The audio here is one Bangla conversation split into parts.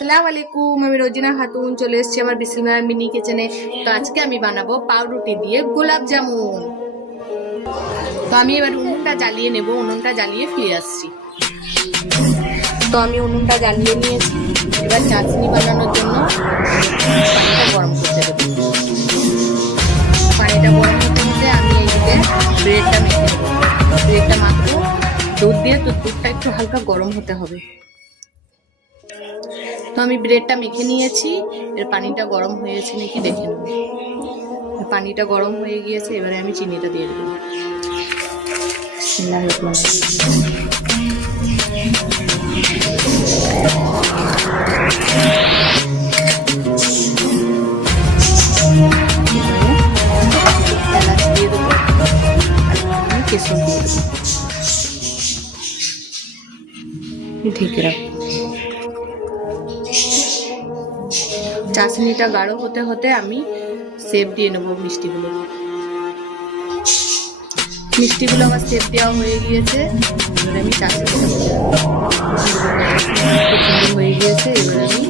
আসসালামু আলাইকুম, আমি রোজিনা খাতুন চলে এসেছি আমার বিসমিল্লাহ মিনি কিচেনে। তো আজকে আমি বানাবো পাউরুটি দিয়ে গোলাপ জামুন। তো আমি এবার উনুনটা জ্বালিয়ে নেব, উনুনটা জ্বালিয়ে ফিরে আসছি। তো আমি উনুনটা জ্বালিয়ে নিয়েছি, এবার চাটনি বানানোর জন্য পানিটা গরম করতে দেবো। পানিটা গরম হতে হতে আমি এইদিকে ব্রেডটা মেখে নেবো। ব্রেডটা মাখবো দুধ দিয়ে, তো দুধটা একটু হালকা গরম হতে হবে। তো আমি ব্রেডটা মেখে নিয়েছি, এর পানিটা গরম হয়েছে নাকি দেখে নেব। পানিটা গরম হয়ে গিয়েছে, এবারে আমি চিনিটা দিয়ে দেবো। এলাচ দিয়ে দেবো, আর কেশর দিয়ে দেবো, ঢেকে রাখবো। চাশনিটা গাঢ় হতে হতে আমি সেপ দিয়ে নেবো মিষ্টিগুলো। মিষ্টিগুলো আমার সেপ দেওয়া হয়ে গিয়েছে, এবার আমি চাশনিটা হয়ে গিয়েছে, এবার আমি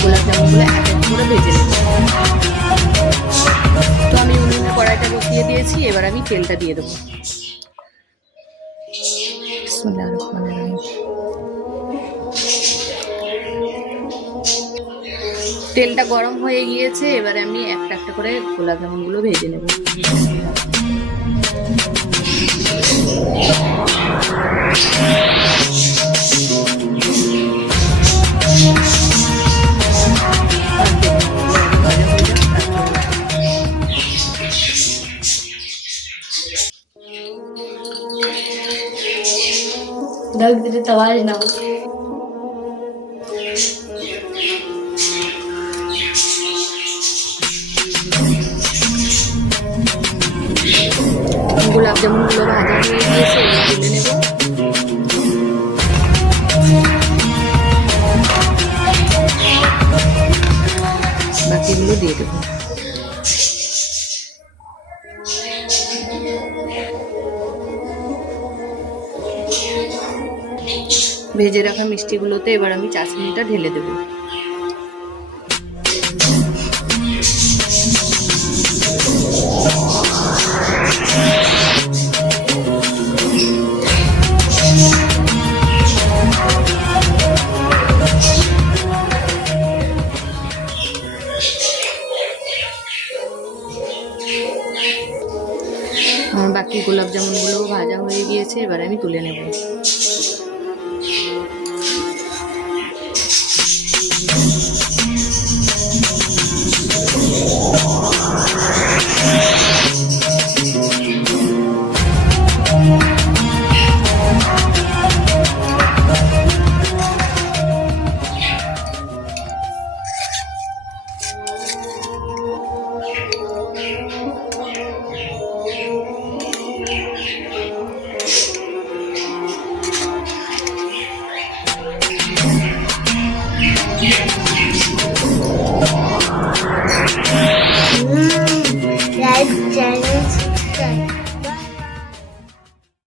গোলাপ জামুনগুলো এক এক করে ভেজে নেব। তো আমি উনুনে কড়াইটা বসিয়ে দিয়েছি, এবার আমি তেলটা দিয়ে দেবো। তেলটা গরম হয়ে গিয়েছে, এবারে আমি একটা একটা করে গোলাপ জামুনগুলো ভেজে নেব। आवाज ना हो। গোলাপ জামুনগুলো ভাজা হয়ে গিয়েছে, তুলে নেব। বাকিগুলো দিয়ে দেবো। ভেজে রাখা মিষ্টিগুলোতে এবার আমি চাশনিটা ঢেলে দেবো। আমার বাকি গোলাপ জামুনগুলো ভাজা হয়ে গিয়েছে, এবার আমি তুলে নেব।